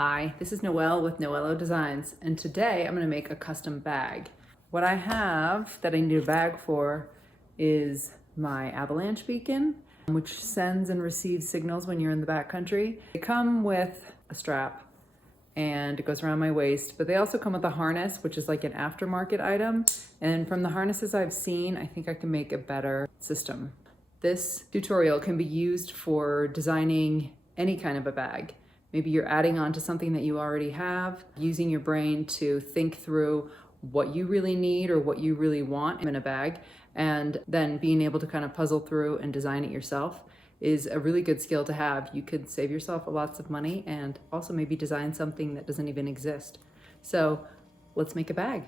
Hi, this is Noelle with Noello Designs, and today I'm going to make a custom bag. What I have that I need a bag for is my Avalanche beacon, which sends and receives signals when you're in the backcountry. They come with a strap and it goes around my waist, but they also come with a harness, which is like an aftermarket item. And from the harnesses I've seen, I think I can make a better system. This tutorial can be used for designing any kind of a bag. Maybe you're adding on to something that you already have, using your brain to think through what you really need or what you really want in a bag, and then being able to kind of puzzle through and design it yourself is a really good skill to have. You could save yourself lots of money and also maybe design something that doesn't even exist. So let's make a bag.